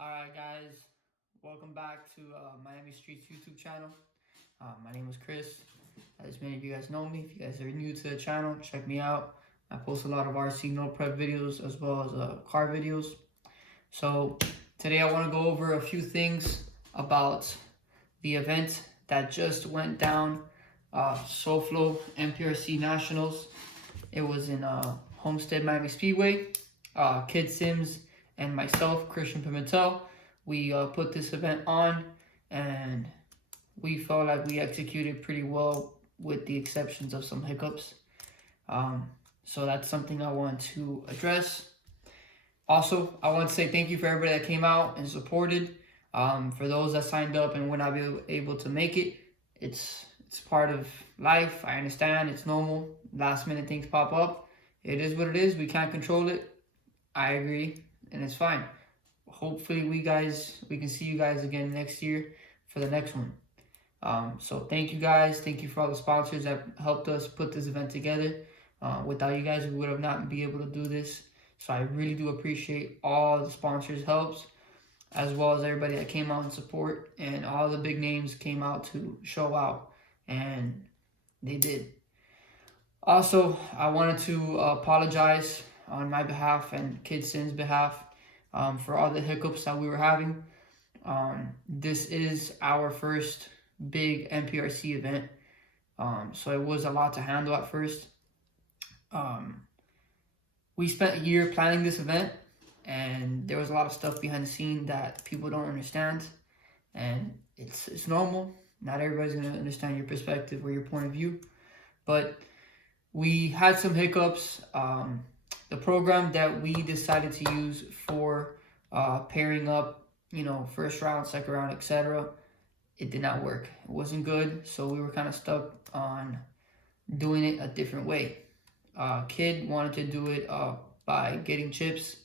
Alright guys, welcome back to Miami Streets YouTube channel. My name is Chris. As many of you guys know me, if you guys are new to the channel, check me out. I post a lot of RC no prep videos as well as car videos. So today I want to go over a few things about the event that just went down, SoFlo NPRC Nationals. It was in Homestead Miami Speedway. Kid Sims and myself, Christian Pimentel, we put this event on, and we felt like we executed pretty well with the exceptions of some hiccups. So that's something I want to address. Also, I want to say thank you for everybody that came out and supported. For those that signed up and were not able to make it, it's part of life. I understand, it's normal. Last minute things pop up. It is what it is. We can't control it. I agree, and it's fine. Hopefully we can see you guys again next year for the next one. So thank you guys. Thank you for all the sponsors that helped us put this event together. Without you guys, we would have not been able to do this. So I really do appreciate all the sponsors' helps, as well as everybody that came out in support, and all the big names came out to show out, and they did. Also, I wanted to apologize on my behalf and Kid Sin's behalf for all the hiccups that we were having. This is our first big NPRC event, so it was a lot to handle at first. We spent a year planning this event, and there was a lot of stuff behind the scene that people don't understand, and it's normal. Not everybody's going to understand your perspective or your point of view, but we had some hiccups. The program that we decided to use for pairing up, first round, second round, etc., it did not work. It wasn't good, so we were kind of stuck on doing it a different way. Kid wanted to do it by getting chips.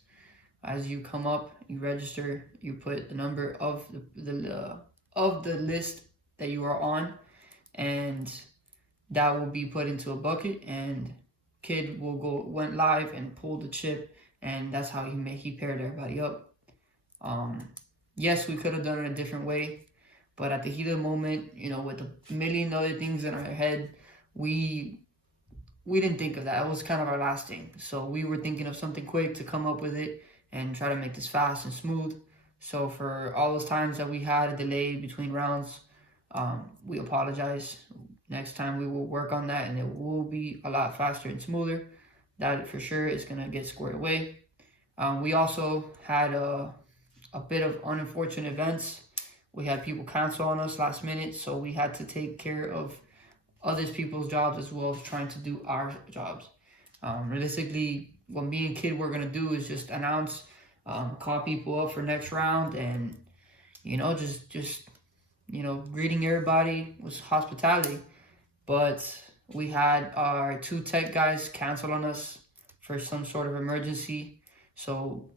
As you come up, you register, you put the number of the list that you are on, and that will be put into a bucket, and Kid went live and pulled the chip, and that's how he paired everybody up. Yes, we could have done it a different way, but at the heat of the moment, with a million other things in our head, we didn't think of that. It was kind of our last thing. So we were thinking of something quick to come up with it and try to make this fast and smooth. So for all those times that we had a delay between rounds, we apologize. Next time we will work on that, and it will be a lot faster and smoother. That for sure is going to get squared away. We also had a bit of unfortunate events. We had people cancel on us last minute, so we had to take care of other people's jobs as well as trying to do our jobs. Realistically, what me and Kid were going to do is just announce, call people up for next round, and just greeting everybody was hospitality. But we had our 2 tech guys cancel on us for some sort of emergency. So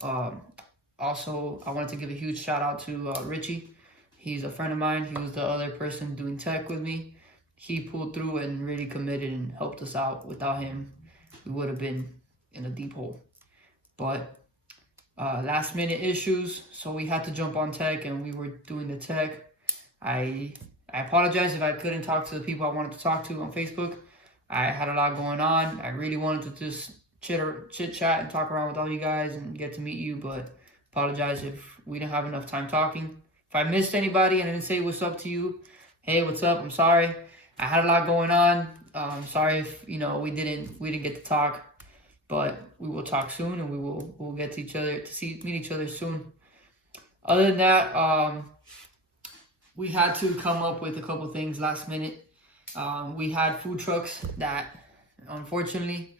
also, I wanted to give a huge shout out to Richie. He's a friend of mine. He was the other person doing tech with me. He pulled through and really committed and helped us out. Without him, we would have been in a deep hole. But last minute issues, so we had to jump on tech, and we were doing the tech. I apologize if I couldn't talk to the people I wanted to talk to on Facebook. I had a lot going on. I really wanted to just chit chat and talk around with all you guys and get to meet you, but apologize if we didn't have enough time talking. If I missed anybody and I didn't say what's up to you, hey, what's up? I'm sorry. I had a lot going on. I'm sorry if we didn't get to talk, but we will talk soon, and we'll get to meet each other soon. Other than that, we had to come up with a couple things last minute. We had food trucks that, unfortunately,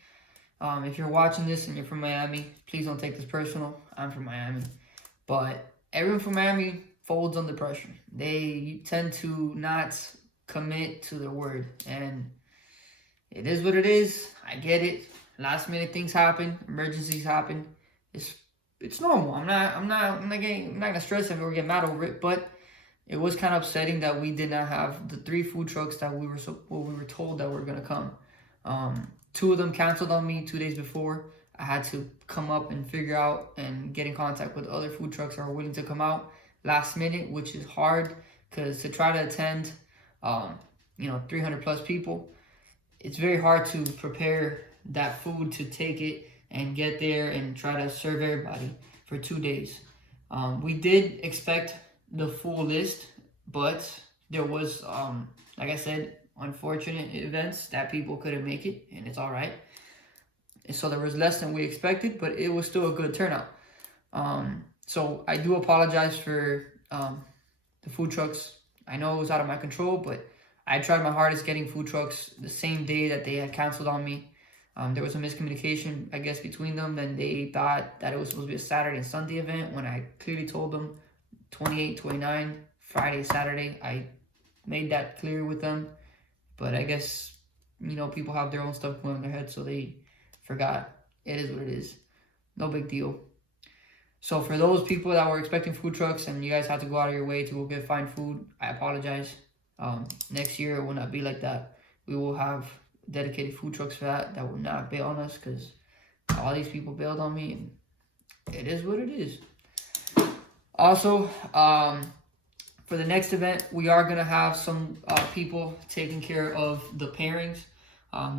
if you're watching this and you're from Miami, please don't take this personal. I'm from Miami. But everyone from Miami folds under pressure. They tend to not commit to their word. And it is what it is. I get it. Last minute things happen. Emergencies happen. It's normal. I'm not gonna stress if or get mad over it, but it was kind of upsetting that we did not have the 3 food trucks that we were told that were gonna come. 2 of them canceled on me 2 days before. I had to come up and figure out and get in contact with other food trucks that are willing to come out last minute, which is hard because to try to attend, 300 plus people, it's very hard to prepare that food to take it and get there and try to serve everybody for 2 days. We did expect the full list, but there was, like I said, unfortunate events that people couldn't make it, and it's all right. And so there was less than we expected, but it was still a good turnout. So I do apologize for the food trucks. I know it was out of my control, but I tried my hardest getting food trucks the same day that they had canceled on me. There was a miscommunication, I guess, between them, and they thought that it was supposed to be a Saturday and Sunday event when I clearly told them 28, 29, Friday, Saturday. I made that clear with them, but I guess, people have their own stuff going in their head, so they forgot. It is what it is. No big deal. So for those people that were expecting food trucks and you guys had to go out of your way to go find food, I apologize. Next year it will not be like that. We will have dedicated food trucks for that will not bail on us, because all these people bailed on me, and it is what it is. Also, for the next event, we are going to have some people taking care of the pairings.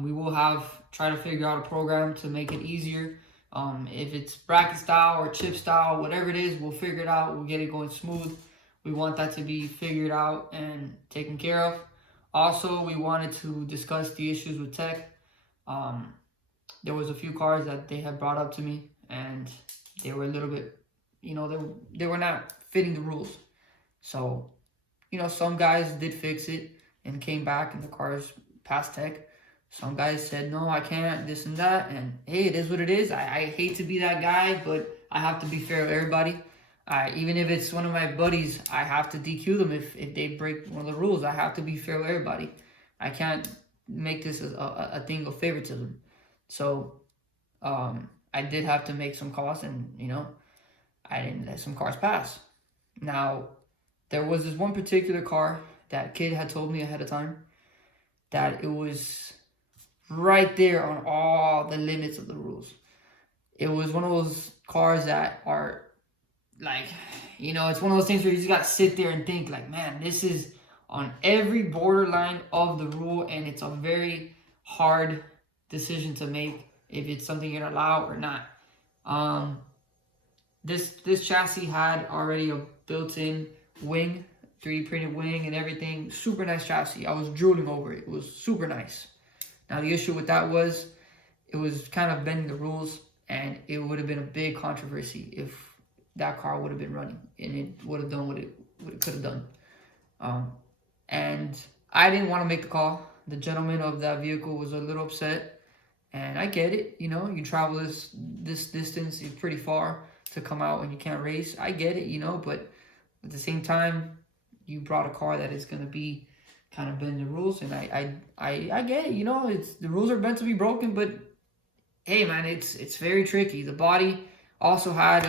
We will try to figure out a program to make it easier. If it's bracket style or chip style, whatever it is, we'll figure it out. We'll get it going smooth. We want that to be figured out and taken care of. Also, we wanted to discuss the issues with tech. There was a few cars that they had brought up to me, and they were a little bit, they were not fitting the rules. So, some guys did fix it and came back and the cars passed tech. Some guys said, no, I can't, this and that. And hey, it is what it is. I hate to be that guy, but I have to be fair with everybody. Even if it's one of my buddies, I have to DQ them if they break one of the rules. I have to be fair with everybody. I can't make this a thing of favoritism. So I did have to make some calls, and, I didn't let some cars pass. Now, there was this one particular car that kid had told me ahead of time that it was right there on all the limits of the rules. It was one of those cars that are like, it's one of those things where you just got to sit there and think like, man, this is on every borderline of the rule, and it's a very hard decision to make if it's something you're gonna allow or not. This chassis had already a built-in wing, 3D printed wing and everything. Super nice chassis. I was drooling over it. It was super nice. Now the issue with that was it was kind of bending the rules, and it would have been a big controversy if that car would have been running and it would have done what it could have done. And I didn't want to make the call. The gentleman of that vehicle was a little upset, and I get it. You travel this distance, it's pretty far to come out and you can't race. I get it, but at the same time, you brought a car that is going to be kind of bend the rules, and I get it. It's the rules are meant to be broken, but hey, man, it's very tricky. The body also had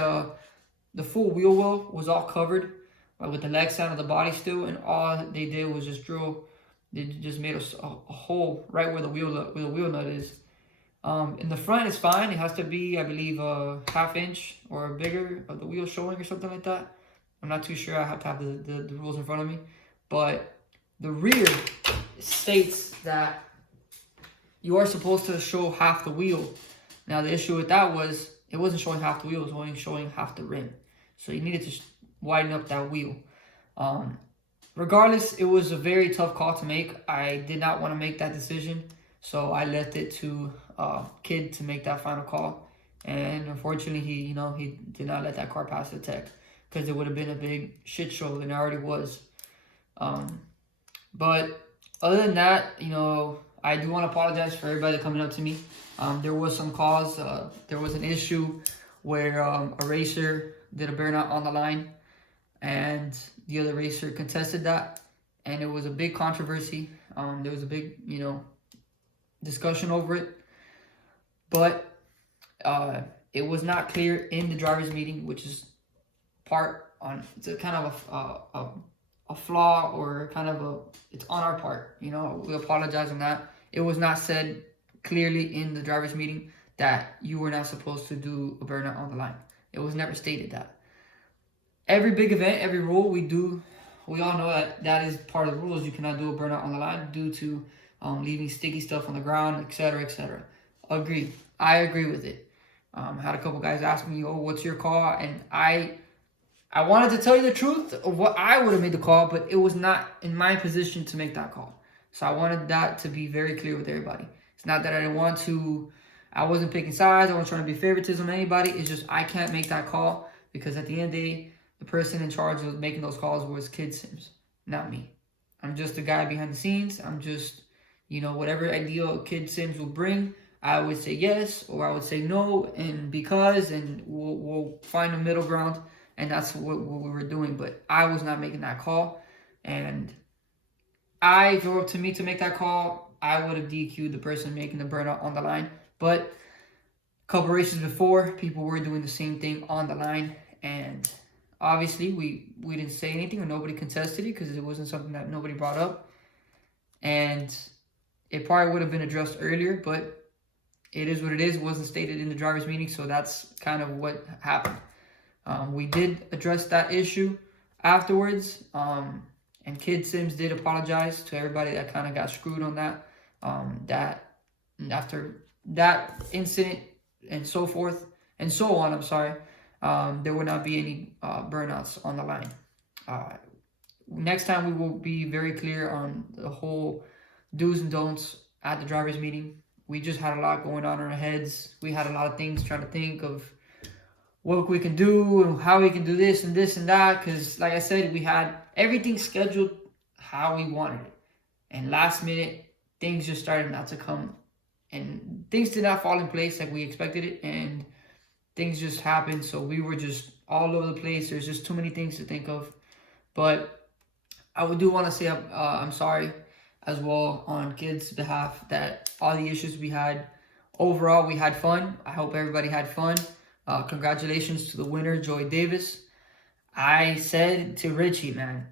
the full wheel well was all covered with the leg side of the body still, and all they did was just drill. They just made a hole right where the wheel nut is. In the front, it's fine. It has to be, I believe, a ½ inch or bigger of the wheel showing or something like that. I'm not too sure. I have to have the rules in front of me. But the rear states that you are supposed to show half the wheel. Now, the issue with that was it wasn't showing half the wheel. It was only showing half the rim. So you needed to widen up that wheel. Regardless, it was a very tough call to make. I did not want to make that decision. So I left it to Kid to make that final call. And unfortunately, he did not let that car pass the tech, because it would have been a big shit show, and it already was. But other than that, I do want to apologize for everybody coming up to me. There was some calls. There was an issue where a racer did a burnout on the line, and the other racer contested that, and it was a big controversy. There was a big, discussion over it, but it was not clear in the driver's meeting, which is it's a kind of a flaw, or kind of it's on our part. We apologize on that. It was not said clearly in the driver's meeting that you were not supposed to do a burnout on the line. It was never stated that. Every big event, every rule we do, we all know that that is part of the rules. You cannot do a burnout on the line due to leaving sticky stuff on the ground, etc., etc. Agree. I agree with it. Had a couple guys ask me, "Oh, what's your call?" And I wanted to tell you the truth of what I would have made the call, but it was not in my position to make that call. So I wanted that to be very clear with everybody. It's not that I didn't want to. I wasn't picking sides. I wasn't trying to be favoritism to anybody. It's just I can't make that call because at the end of the day, the person in charge of making those calls was Kid Sims, not me. I'm just a guy behind the scenes. I'm just, whatever idea Kid Sims will bring, I would say yes or I would say no, and we'll find a middle ground, and that's what we were doing. But I was not making that call, and if it were up to me to make that call, I would have DQ'd the person making the burnout on the line. But a couple races before, people were doing the same thing on the line, and obviously, we didn't say anything or nobody contested it because it wasn't something that nobody brought up. And it probably would have been addressed earlier, but it is what it is. It wasn't stated in the driver's meeting, so that's kind of what happened. We did address that issue afterwards, and Kid Sims did apologize to everybody that kind of got screwed on that. That after that incident and so forth and so on, there will not be any burnouts on the line. Next time we will be very clear on the whole do's and don'ts at the driver's meeting. We just had a lot going on in our heads. We had a lot of things trying to think of what we can do and how we can do this and that. Because like I said, we had everything scheduled how we wanted it. And last minute, things just started not to come. And things did not fall in place like we expected it. And things just happened, so we were just all over the place. There's just too many things to think of. But I do want to say I'm sorry as well on Kids' behalf that all the issues we had. Overall, we had fun. I hope everybody had fun. Congratulations to the winner, Joey Davis. I said to Richie, man,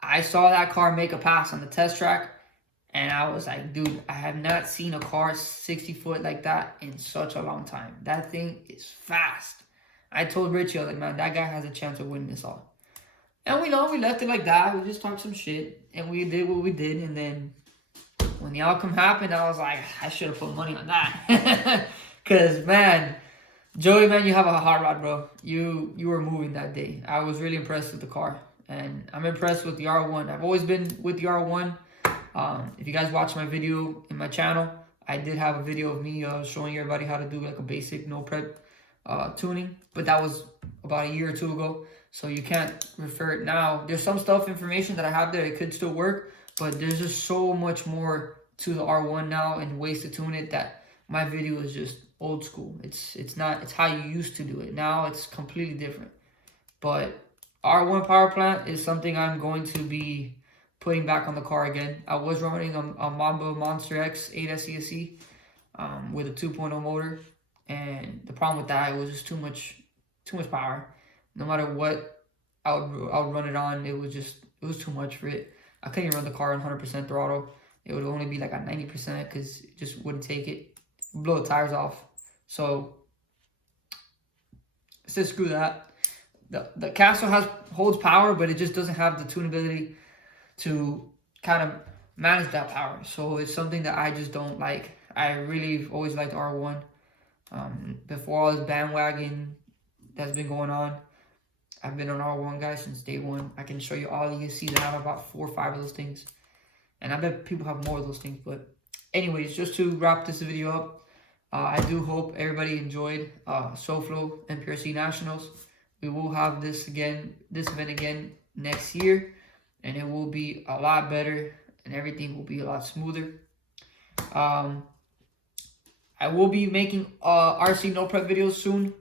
I saw that car make a pass on the test track, and I was like, dude, I have not seen a car 60 foot like that in such a long time. That thing is fast. I told Richie, I was like, man, that guy has a chance of winning this all. And we left it like that. We just talked some shit, and we did what we did. And then when the outcome happened, I was like, I should have put money on that. Because, man, Joey, man, you have a hot rod, bro. You were moving that day. I was really impressed with the car. And I'm impressed with the R1. I've always been with the R1. If you guys watch my video in my channel, I did have a video of me showing everybody how to do like a basic no prep tuning, but that was about a year or two ago, so you can't refer it now. There's some information that I have there, it could still work, but there's just so much more to the R1 now and ways to tune it that my video is just old school. It's how you used to do it. Now it's completely different. But R1 power plant is something I'm going to be putting back on the car again. I was running a Mamba Monster X 8S ESC with a 2.0 motor, and the problem with that, it was just too much power. No matter what I would run it on, it was too much for it. I couldn't even run the car on 100% throttle. It would only be like at 90% because it just wouldn't take it. Blow the tires off. So I said screw that. The Castle holds power, but it just doesn't have the tunability to kind of manage that power. So it's something that I just don't like. I really always liked R1. Before all this bandwagon that's been going on, I've been an R1 guy since day one. I can show you all the ESCs. I have about 4 or 5 of those things. And I bet people have more of those things. But anyways, just to wrap this video up, I do hope everybody enjoyed SoFlo NPRC Nationals. We will have this event again next year, and it will be a lot better, and everything will be a lot smoother. I will be making RC no prep videos soon.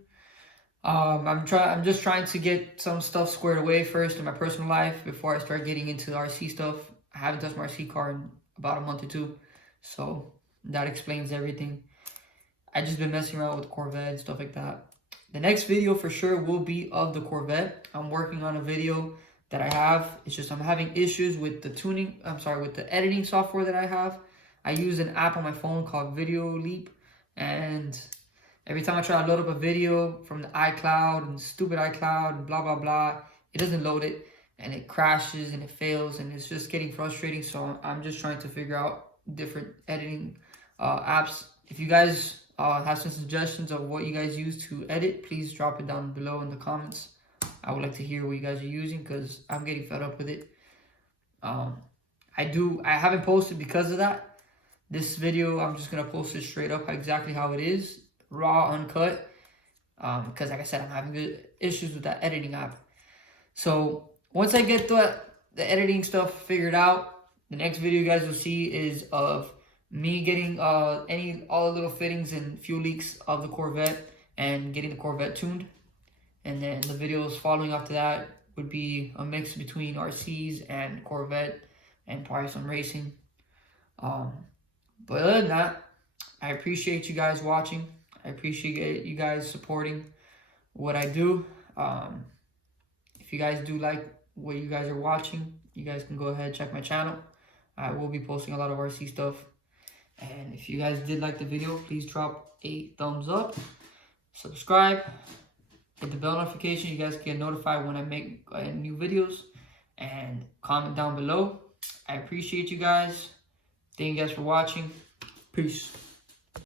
I'm just trying to get some stuff squared away first in my personal life before I start getting into the RC stuff. I haven't touched my RC car in about a month or two, so that explains everything. I just been messing around with the Corvette and stuff like that. The next video for sure will be of the Corvette. I'm working on a video that I have. It's just I'm having issues with the with the editing software that I have. I use an app on my phone called Video Leap, and Every time I try to load up a video from the iCloud and stupid iCloud and blah, blah, blah, it doesn't load it and it crashes and it fails and it's just getting frustrating. So I'm just trying to figure out different editing apps. If you guys have some suggestions of what you guys use to edit, please drop it down below in the comments. I would like to hear what you guys are using because I'm getting fed up with it. I haven't posted because of that. This video, I'm just gonna post it straight up exactly how it is, raw, uncut. Because like I said, I'm having issues with that editing app. So once I get the editing stuff figured out, the next video you guys will see is of me getting all the little fittings and fuel leaks of the Corvette and getting the Corvette tuned. And then the videos following after that would be a mix between RCs and Corvette and probably some racing. But other than that, I appreciate you guys watching. I appreciate you guys supporting what I do. If you guys do like what you guys are watching, you guys can go ahead and check my channel. I will be posting a lot of RC stuff. And if you guys did like the video, please drop a thumbs up, subscribe, hit the bell notification. You guys get notified when I make new videos, and comment down below. I appreciate you guys. Thank you guys for watching. Peace.